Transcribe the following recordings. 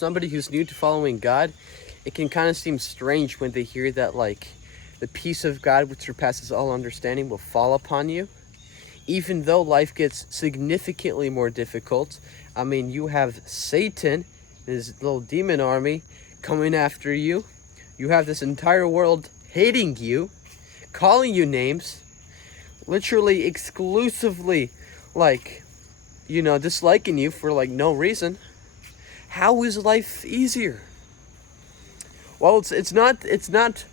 Somebody who's new to following God, it can kind of seem strange when they hear that, like, the peace of God, which surpasses all understanding, will fall upon you. Even though life gets significantly more difficult, I mean, you have Satan, his little demon army, coming after you. You have this entire world hating you, calling you names, literally exclusively, like, disliking you for, like, no reason. How is life easier? Well, it's not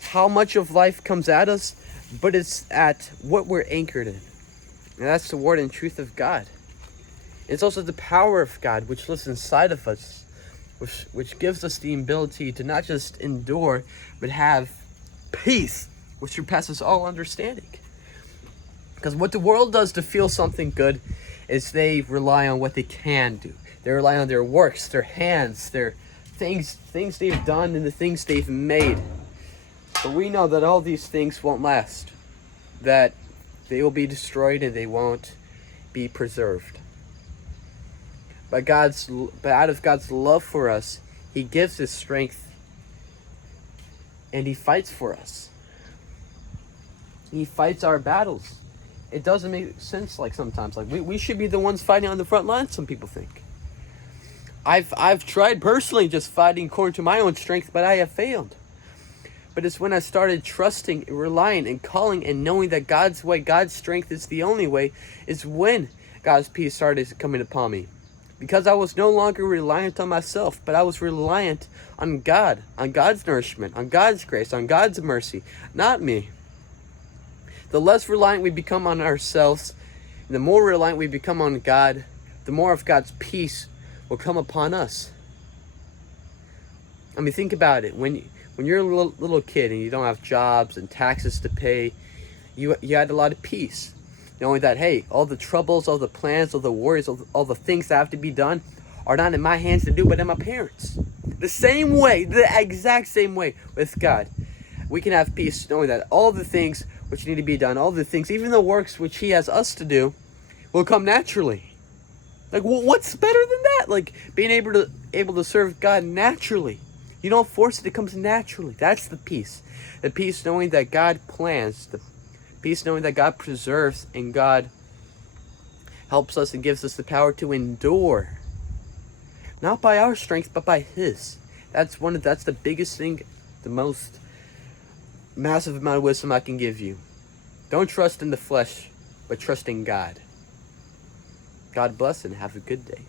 how much of life comes at us, but it's at what we're anchored in. And that's the word and truth of God. It's also the power of God which lives inside of us, which gives us the ability to not just endure, but have peace, which surpasses all understanding. Because what the world does to feel something good is they rely on what they can do. They rely on their works, their hands, their things they've done, and the things they've made. But we know that all these things won't last, that they will be destroyed and they won't be preserved. But out of God's love for us, He gives His strength and He fights for us. He fights our battles. It doesn't make sense, like, sometimes. Like, we should be the ones fighting on the front lines, some people think. I've tried personally just fighting according to my own strength, but I have failed. But it's when I started trusting, relying, and calling, and knowing that God's way, God's strength is the only way, is when God's peace started coming upon me. Because I was no longer reliant on myself, but I was reliant on God, on God's nourishment, on God's grace, on God's mercy, not me. The less reliant we become on ourselves, the more reliant we become on God, the more of God's peace will come upon us. I mean, think about it. When you're a little kid and you don't have jobs and taxes to pay, you had a lot of peace, knowing that, hey, all the troubles, all the plans, all the worries, all the things that have to be done are not in my hands to do, but in my parents. The same way, the exact same way with God. We can have peace knowing that all the things which need to be done, all the things, even the works which He has us to do, will come naturally. Like, what's better than that? Like, being able to serve God naturally. You don't force it, it comes naturally. That's the peace. The peace knowing that God plans. The peace knowing that God preserves and God helps us and gives us the power to endure. Not by our strength, but by His. That's the biggest thing, the most massive amount of wisdom I can give you. Don't trust in the flesh, but trust in God. God bless and have a good day.